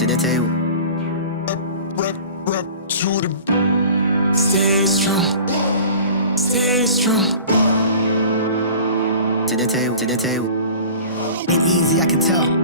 to the table. Rap to the. Stay strong, stay strong. To the table, to the table. Ain't easy, I can tell.